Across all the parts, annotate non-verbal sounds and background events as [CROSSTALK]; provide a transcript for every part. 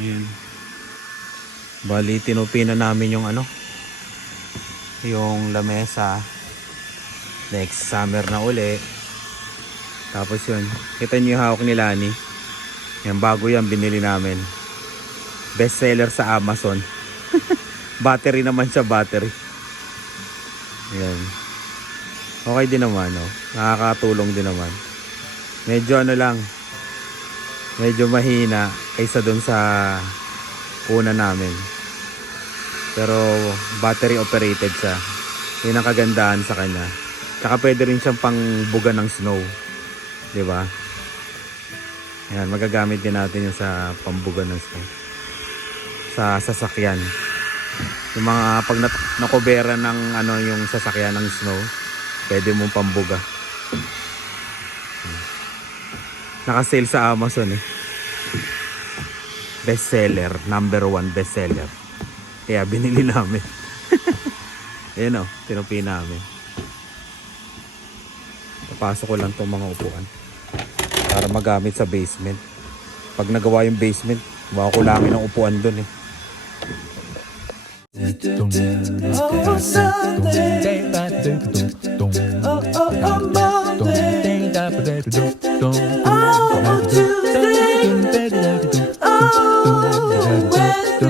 Ayan. Bali, tinupi na namin yung ano, yung lamesa. Next summer na uli. Tapos yun, kita niyo yung hawak ni Lani. Yan, bago yan, binili namin. Best seller sa Amazon. [LAUGHS] battery naman siya, battery. Yan. Okay din naman, no? Nakakatulong din naman. Medyo ano lang, medyo mahina kaysa dun sa una namin. Pero battery operated siya. Yun ang kagandahan sa kanya. Tsaka pwede rin siyang pangbuga ng snow. 'Di ba? Yan, magagamit din natin yung sa pambuga ng snow. Sa sasakyan. Yung mga pag nakobera ng ano yung sasakyan ng snow, pwede mong pambuga. Naka-sale sa Amazon eh. Bestseller, number one bestseller. Kaya binili namin. Ayan o, tinupi namin. Papasok ko lang tong mga upuan. Para magamit sa basement. Pag nagawa yung basement, makakulangin ng upuan dun eh. Oh, Sunday. Oh, oh, oh, Monday. Oh, Hindi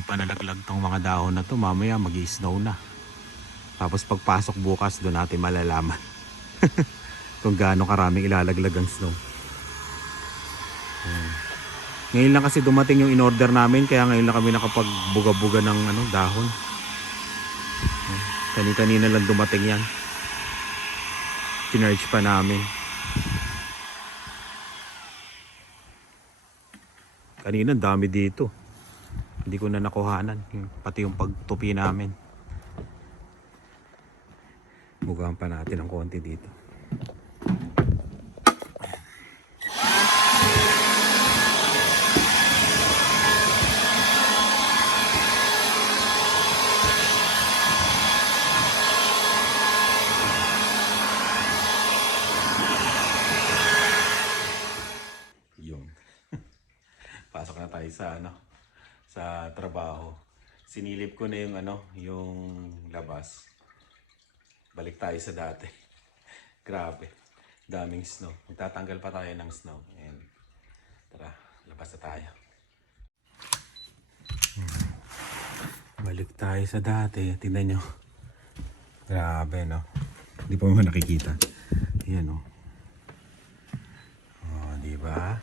pa nalaglag tong mga dahon na to. Mamaya mag snow na. Tapos pagpasok bukas, doon natin malalaman. [LAUGHS] kung gaano karaming ilalaglag ang snow. Ayan. Ngayon lang kasi dumating yung in-order namin kaya ngayon lang kami nakapagbuga-buga ng ano, dahon. Ayan. Kani-kanina lang dumating yan. Pinerge pa namin. Kanina dami dito. Hindi ko na nakuhanan. Pati yung pagtupi namin. Bugahan pa natin ng konti dito. Yun. Pasok na tayo sa ano, sa trabaho. Sinilip ko na yung ano, yung labas. Balik tayo sa dati. [LAUGHS] Grabe. Daming snow. Magtatanggal pa tayo ng snow. And, tara, labas na tayo. Hmm. Balik tayo sa dati. Tingnan nyo. Grabe, no? Hindi pa mo nakikita. Yan, no? Oh, di ba?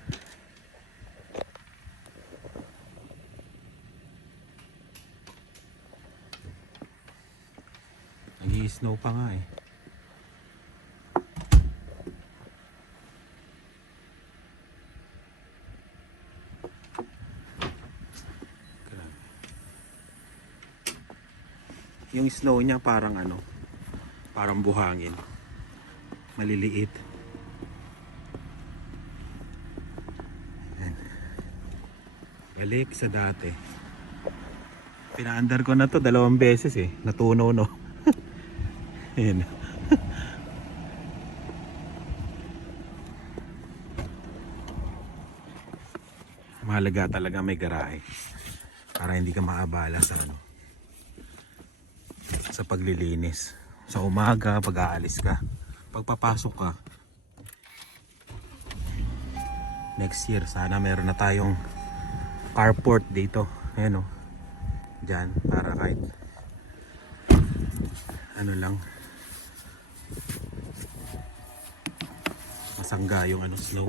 Nag-snow pa nga eh. Grabe. Yung snow niya parang ano, parang buhangin. Maliliit. Ayan. Balik sa dati. Pinaandar ko na to dalawang beses eh. Natunaw no. Ayan. [LAUGHS] Mahalaga talaga may garahe. Para hindi ka maabala sa ano. Sa paglilinis. Sa umaga, pag aalis ka. Pagpapasok ka. Next year, sana meron na tayong carport dito. Ayan o. Diyan, para kahit ano lang masangga yung ano snow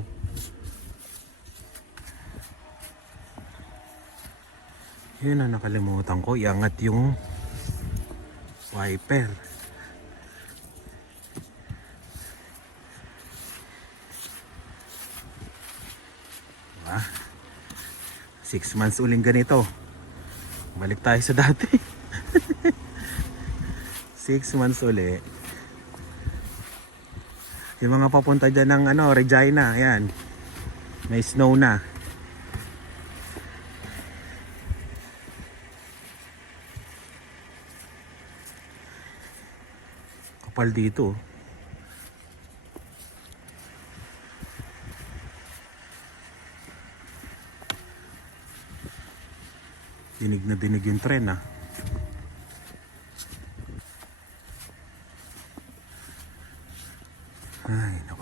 yun na nakalimutan ko iangat yung wiper diba? six months uling ganito balik tayo sa dati [LAUGHS] Six months uli. Yung mga papunta dyan ng ano, Regina, ayan. May snow na. Kapal dito. Dinig na dinig yung tren ah. Ay, nako. Ayun.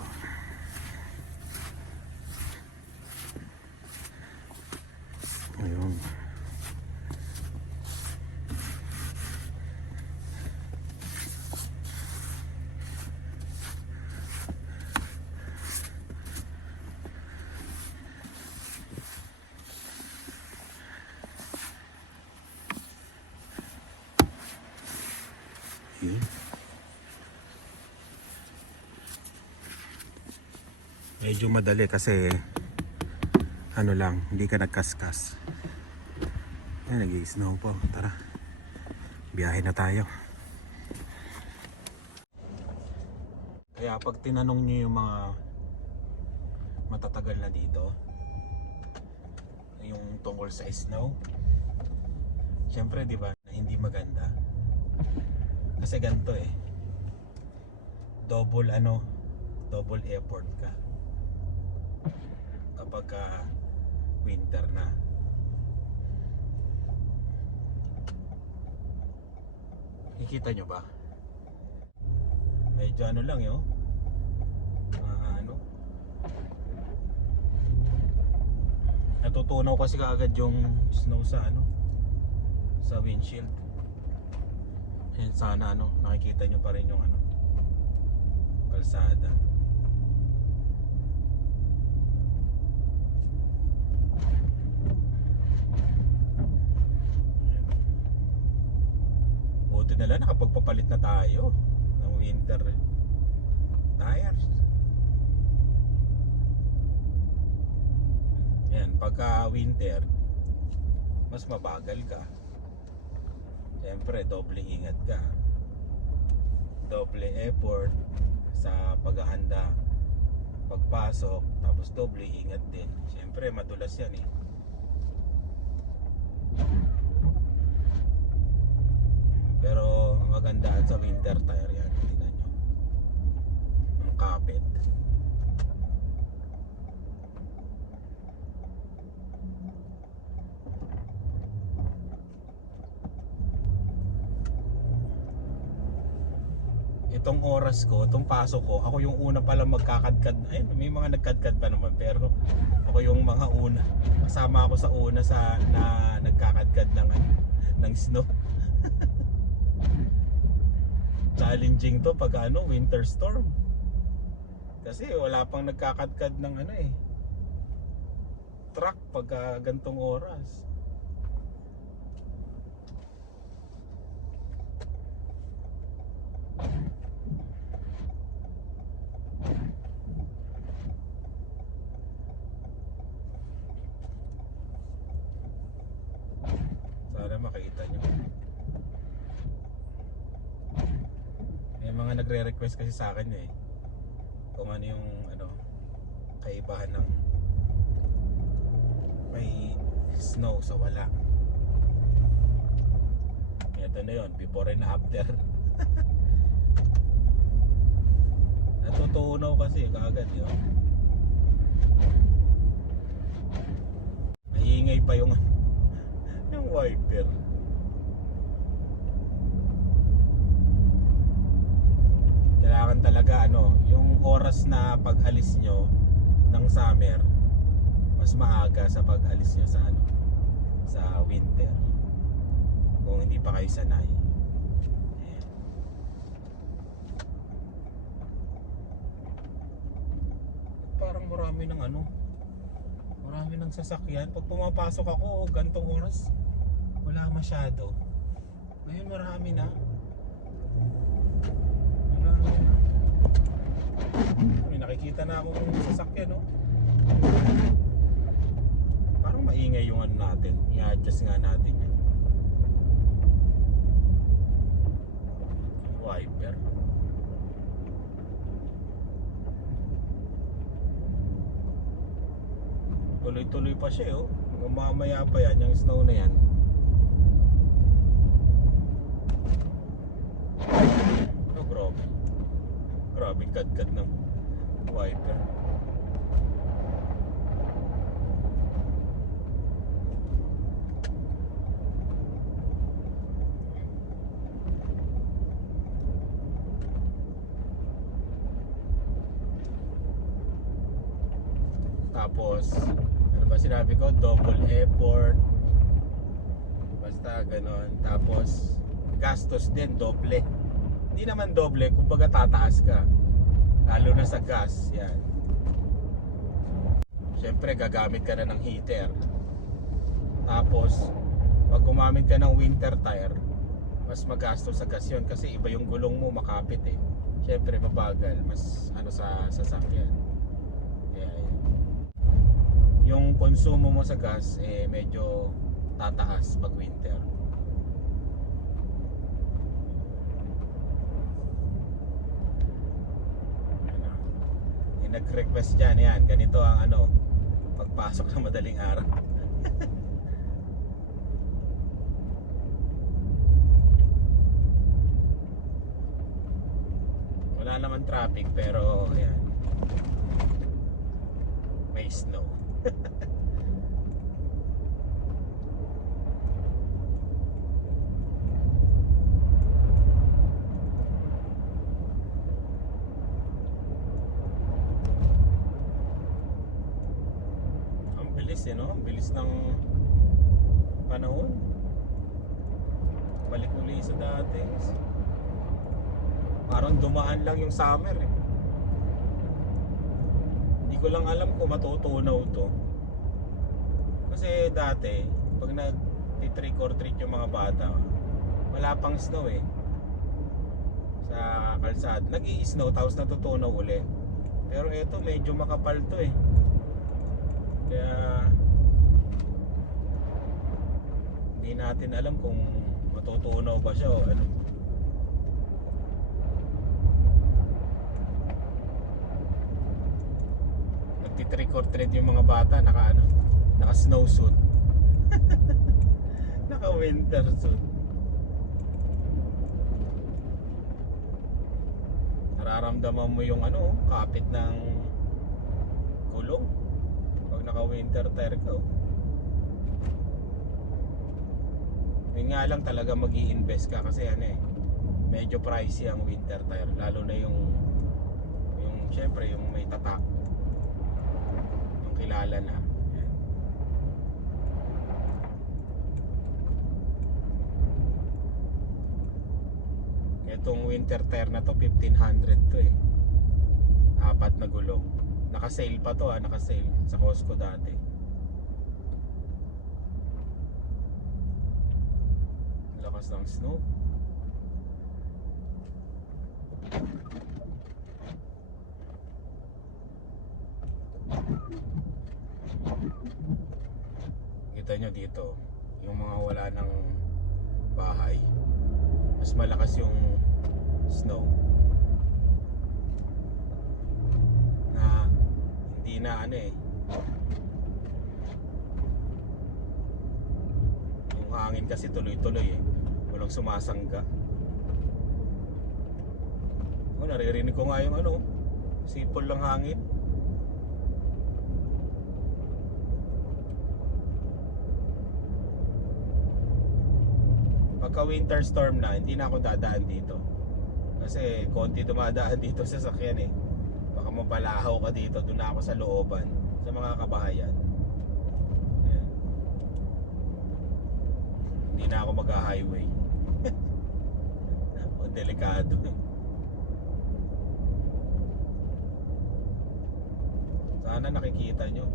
Medyo madali kasi ano lang, hindi ka nagkaskas. Ay, nag-snow po. Tara. Biyahe na tayo. Kaya pag tinanong niyo yung mga matatagal na dito, yung tungkol sa snow, syempre di ba, na hindi maganda. Kasi ganito eh. Double ano, double effort ka. Kapag ka winter na. Kikita nyo ba? Medyo ano lang yun. Ah, ano. Natutunaw kasi kaagad yung snow sa ano. Sa windshield. Yan sana ano, nakikita nyo pa rin yung ano. Kalsada. Lang nakapagpapalit na tayo ng winter tires. Yan, pagka winter, mas mabagal ka. Siyempre, doble ingat ka. Doble effort sa paghahanda pagpasok, tapos doble ingat din. Siyempre, madulas yan eh. Pero ang magandaan sa winter tire yan, tingnan nyo. Ang kapit. Itong oras ko, itong pasok ko, ako yung una pala magkakadkad. Ayun, may mga nagkadkad pa naman, pero ako yung mga una. Kasama ako sa una sa na nagkakadkad ng ng snow. [LAUGHS] challenging to pag ano, winter storm. Kasi wala pang nagkakadkad ng ano eh. Truck pag ah, gantong oras. Sana makita nyo. May mga nagre-request kasi sa akin eh. Kung ano yung ano kaibahan ng may snow sa wala. Ito na yon before and after. [LAUGHS] Natutunaw kasi kaagad yun. Maingay pa yung [LAUGHS] yung wiper. Talaga ano, yung oras na pag-alis nyo ng summer mas maaga sa pag-alis nyo sa ano sa winter. Kung hindi pa kayo sanay. Ayan. parang marami ng ano marami ng sasakyan. Pag pumapasok ako gantong oras wala masyado. Ngayon marami na marami na may nakikita na akong sasakyan no? Parang maingay yung ano natin i-adjust nga natin yan wiper. Tuloy-tuloy pa siya oh. Mamaya pa yan yung snow na yan. Oh grabe. Grabe, kadkad ng wiper. Tapos, ano ba sinabi ko? Double effort. Basta ganon. Tapos, gastos din, doble. Hindi naman doble, kumbaga tataas ka. Lalo na sa gas, yan. Siyempre, gagamit ka na ng heater. Tapos, pag gumamit ka ng winter tire, mas magastos sa gas yun kasi iba yung gulong mo makapit eh. Siyempre, mabagal. Mas ano sa sasakyan. Yun yung konsumo mo sa gas eh medyo tataas pag winter. Ano, Yung nag-request dyan, yan, ganito ang ano, pagpasok ng madaling araw. [LAUGHS] Wala naman traffic pero yan. May snow. [LAUGHS] Ang bilis eh, no? Ang bilis ng panahon. Balik uli sa dati. Parang dumaan lang yung summer eh. Hindi ko lang alam kung matutunaw to. Kasi dati, pag nag-trick or treat yung mga bata, wala pang snow eh. Sa kalsada. nag snow tapos natutunaw uli. Pero eto medyo makapal to eh. Kaya hindi natin alam kung matutunaw ba siya o ano. Nagtitrick or treat yung mga bata naka ano, naka snowsuit. [LAUGHS] naka winter suit. Nararamdaman mo yung ano, kapit ng gulong pag naka winter tire ka. oh. Yun nga lang talaga mag invest ka kasi ano eh medyo pricey ang winter tire lalo na yung yung syempre yung may tatak yung kilala na. Yan. Itong winter tire na to 1500 to eh. Apat na gulong. Naka-sale pa to ah naka-sale sa Costco dati lakas ng snow kita nyo dito yung mga wala ng bahay. Mas malakas yung snow. Na hindi na ano eh. Yung hangin kasi tuloy-tuloy eh sumasangga. Oh, naririnig ko nga yung ano sipol lang hangin. Pagka winter storm na hindi na ako dadaan dito. Kasi konti dumadaan [LAUGHS] dito sa sakyan eh. Baka mapalahaw ka dito doon ako sa looban sa mga kabahayan. Ayan. hindi na ako mag-highway delikado. Sana nakikita nyo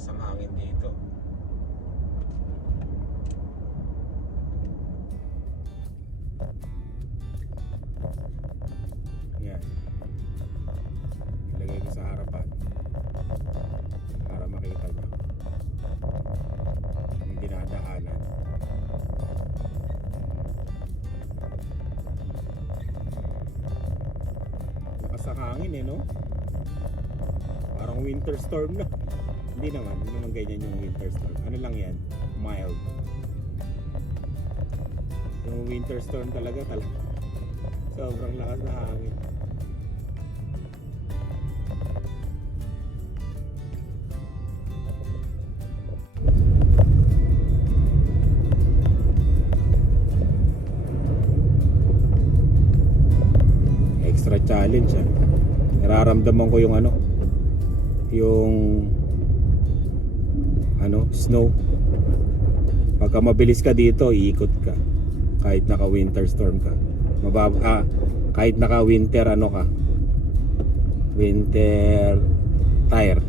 lakas hangin dito. Yan ilagay ko sa harapan. Para makita nyo ang dinadaanan. Lakas hangin eh no? Parang winter storm na. Hindi naman, hindi naman ganyan yung winter storm. Ano lang yan? Mild. Yung winter storm talaga talaga. Sobrang lakas na hangin. extra challenge ah. Nararamdaman ko yung ano, yung ano, snow. Pagka mabilis ka dito, iikot ka. Kahit naka winter storm ka. Mabab ah, kahit naka winter ano ka. Winter tire.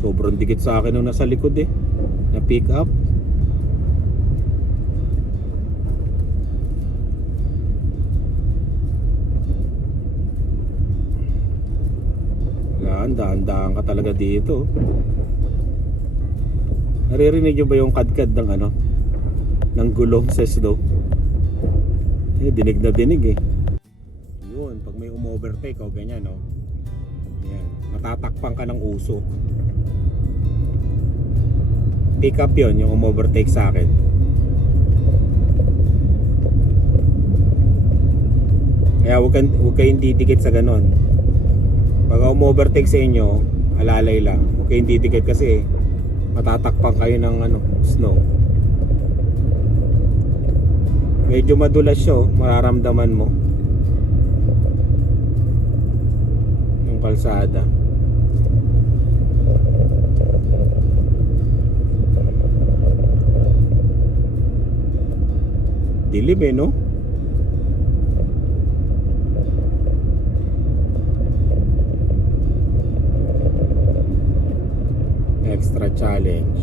Sobrang dikit sa akin nung nasa likod eh. Na pick up. Yan, dahan-dahan ka talaga dito. Naririnig nyo ba yung kadkad ng ano? Ng gulong sa snow? Eh, dinig na dinig eh. Yun, pag may umovertake o ganyan, no? Yan, matatakpan ka ng uso. Pick up yun, yung umovertake sa akin. Kaya huwag, kang, huwag kayong didikit sa ganon. Pag umovertake sa inyo, alalay lang. Huwag kayong didikit kasi matatakpan kayo ng ano, snow. Medyo madulas siya, oh. mararamdaman mo. Yung kalsada. Dilim eh, no? Extra challenge.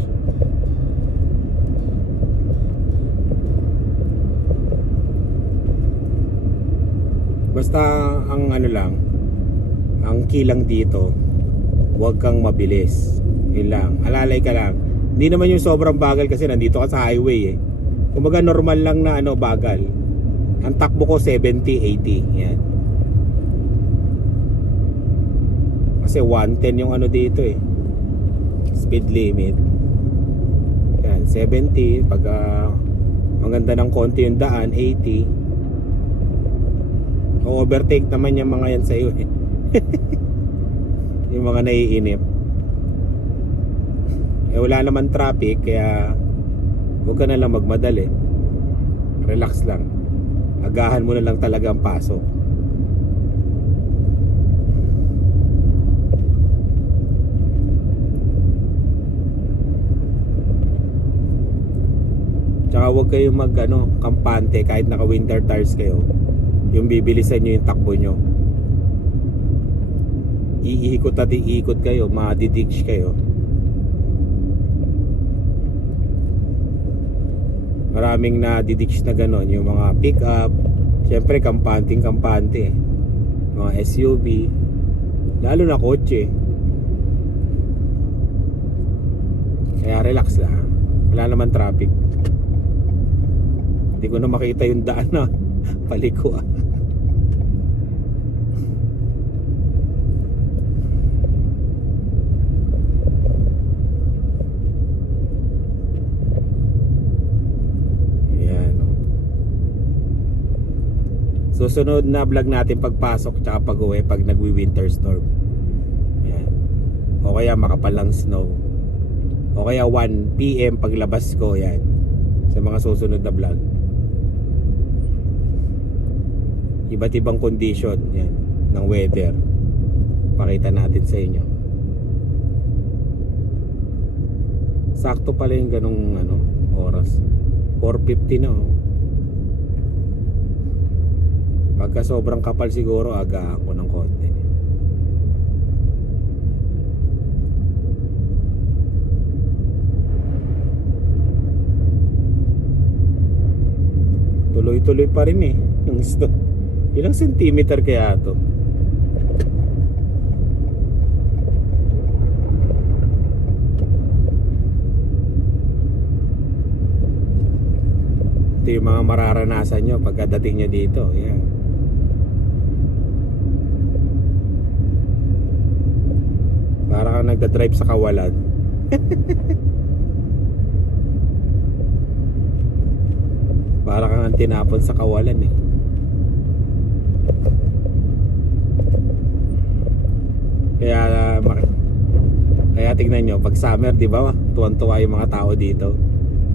Basta ang ano lang, ang kilang dito, huwag kang mabilis. Yun lang. Alalay ka lang. Hindi naman yung sobrang bagal kasi nandito ka sa highway eh. Kumbaga normal lang na ano bagal. Ang takbo ko 70, 80. Yan. Kasi 110 yung ano dito eh. Speed limit. Yan, 70. Pag ah, maganda ng konti yung daan, 80. O-overtake naman yung mga yan sa'yo eh. [LAUGHS] yung mga naiinip. Eh wala naman traffic kaya huwag ka na lang magmadali. Relax lang. Agahan mo na lang talaga ang pasok. Tsaka huwag kayong mag ano, kampante kahit naka winter tires kayo. Yung bibilisan nyo yung takbo nyo. Iikot at iikot kayo, madiditch kayo. Maraming na diditch na ganon, yung mga pick up, syempre kampanting kampante. Mga SUV, lalo na kotse. Kaya relax lang. Wala naman traffic. Hindi ko na makita yung daan na [LAUGHS] paliko. Ayan. oh. Susunod na vlog natin pagpasok tsaka pag uwi pag nagwi-winter storm. Ayan. O kaya makapalang snow. O kaya 1 PM paglabas ko yan. Sa mga susunod na vlog. Iba't ibang condition yan ng weather. Pakita natin sa inyo. Sakto pala yung ganong ano, oras. 4.50 na oh. Pagka sobrang kapal siguro, aga ako ng konti. Tuloy-tuloy pa rin eh. Yung [LAUGHS] snow. Ilang centimeter kaya to? Ito yung mga mararanasan nyo pagkadating nyo dito. Yan. Para kang nagda-drive sa kawalan. [LAUGHS] Para kang ang tinapon sa kawalan eh. Kaya uh, kaya tingnan nyo, pag summer, di ba, tuwan-tuwa yung mga tao dito.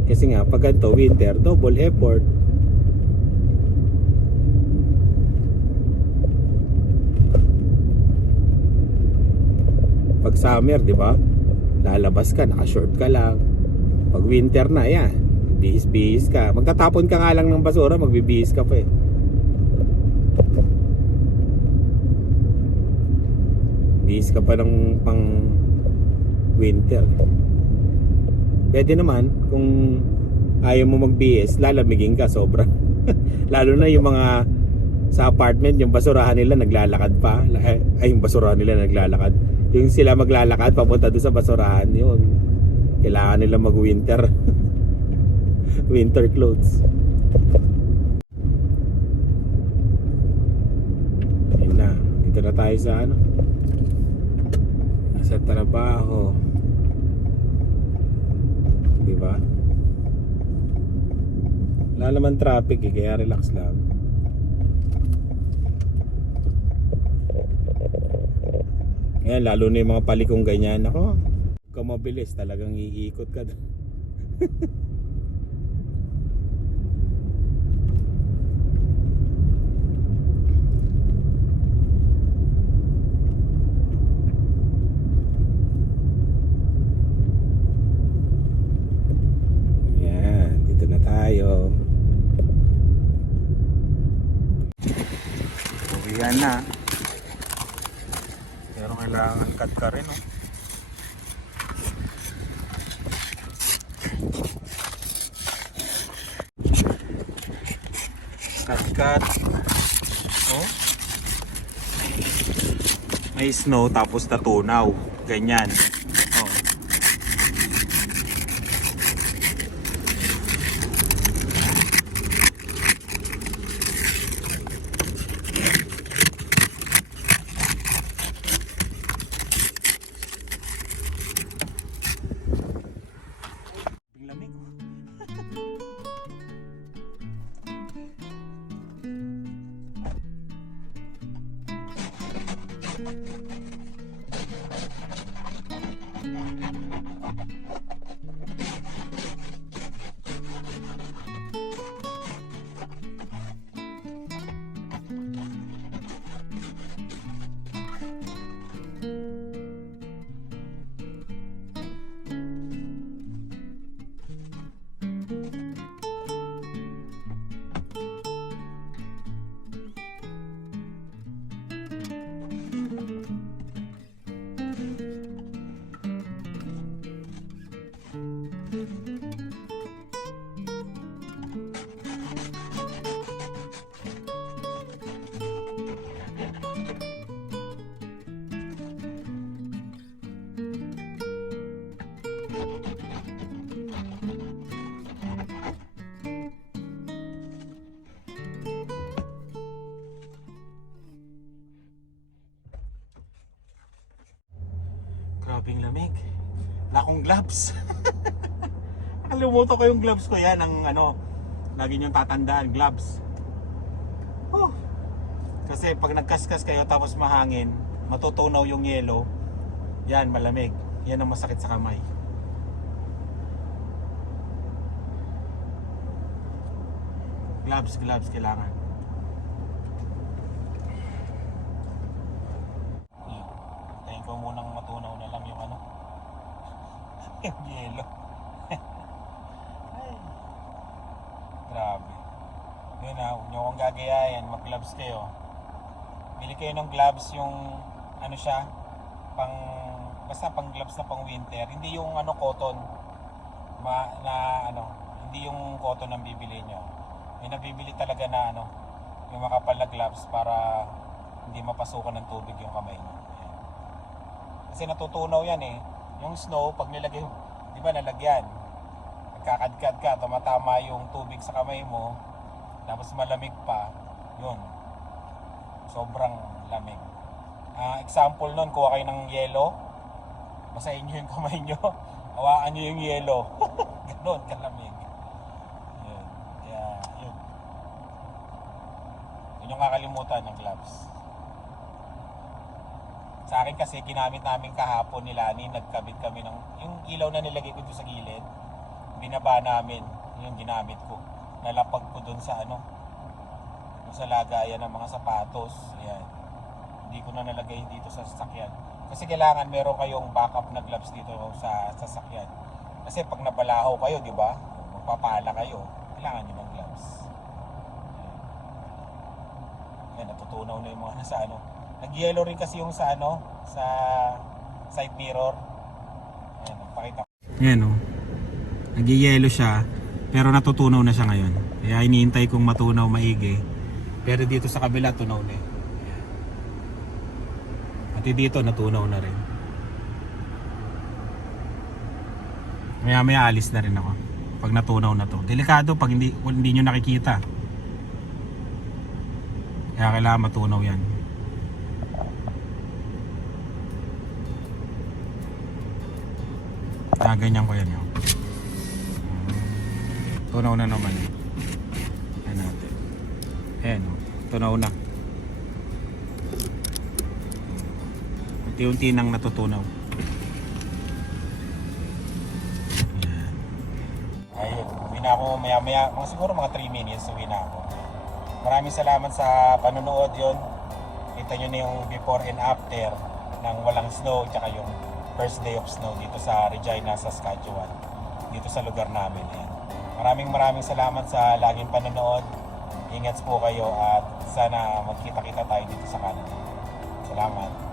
Kasi nga, pag ganito, winter, double effort. Pag summer, di ba, lalabas ka, naka-short ka lang. Pag winter na, yan, bihis-bihis ka. Magtatapon ka nga lang ng basura, magbibihis ka pa eh. Bihis ka pa ng pang winter. Pwede naman kung ayaw mo magbihis, lalamigin ka sobra. [LAUGHS] Lalo na yung mga sa apartment, yung basurahan nila naglalakad pa. Ay, yung basurahan nila naglalakad. Yung sila maglalakad papunta doon sa basurahan, yun. Kailangan nila mag-winter. [LAUGHS] Winter clothes. Yun na. Dito na tayo sa ano. Sa trabaho. Di ba? Wala traffic eh, kaya relax lang. Ayan, lalo na yung mga palikong ganyan. Ako, kung talagang iikot ka doon. [LAUGHS] Yan, dito na tayo. Uwihan na. Pero cut ka rin, oh. Cut, cut. Oh. May snow tapos natunaw. Ganyan. Grabing lamig. Wala akong gloves. [LAUGHS] Nakalimutan ko yung gloves ko yan. Ang ano, lagi niyong tatandaan, gloves. Oh. Kasi pag nagkaskas kayo tapos mahangin, matutunaw yung yelo. Yan, malamig. Yan ang masakit sa kamay. Gloves, gloves kailangan. Tayin ko munang matunaw na lang yung ano. yung yelo. Ay. Grabe. Yun na, huwag nyo akong gagayahin. Mag-gloves kayo. Bili kayo ng gloves yung ano siya, pang basta pang gloves na pang winter. Hindi yung ano cotton ma, na ano, hindi yung cotton ang bibili nyo. May nabibili talaga na ano, yung makapal na gloves para hindi mapasukan ng tubig yung kamay. Ayan. Kasi natutunaw yan eh. Yung snow, pag nilagay, di ba nalagyan? nagkakadkad ka, tumatama yung tubig sa kamay mo, tapos malamig pa, yun. Sobrang lamig. Ah, example nun, kuha kayo ng yelo, basahin nyo yung kamay nyo, [LAUGHS] hawakan nyo yung yelo. [LAUGHS] Ganon, kalamig. Yun. Kaya, yun. Yun yung kakalimutan ng gloves. Sa akin kasi, ginamit namin kahapon ni Lani, nagkabit kami ng, yung ilaw na nilagay ko sa gilid, binaba namin, yung ginamit ko. Nalapag ko doon sa ano, sa lagayan ng mga sapatos. Ayan. Hindi ko na nalagay dito sa sasakyan. Kasi kailangan meron kayong backup na gloves dito sa sasakyan. Kasi pag nabalahaw kayo, di ba? Magpapala kayo, kailangan nyo ng gloves. Ayan, natutunaw na yung mga [LAUGHS] nasa ano. Nag-yellow rin kasi yung sa ano, sa side mirror. Ayan, pakita ko. Ayan o. Nag-yellow siya, pero natutunaw na siya ngayon. Kaya iniintay kong matunaw maigi. Pero dito sa kabila, tunaw na eh. Pati dito, natunaw na rin. Maya maya alis na rin ako. Pag natunaw na to. Delikado pag hindi, hindi nyo nakikita. Kaya kailangan matunaw yan. Ah, ganyan ko yan yun. Tunaw na naman. Ayan natin. Ayan o. Tunaw na. Unti-unti nang natutunaw. Ayun. Uwi na ako maya maya. Mga siguro mga 3 minutes uwi na ako. Maraming salamat sa panonood yon. Kita nyo na yung before and after ng walang snow tsaka yung first day of snow dito sa Regina, Saskatchewan. Dito sa lugar namin. Ayan. Maraming maraming salamat sa laging panonood. Ingat po kayo at sana magkita-kita tayo dito sa Canada. Salamat.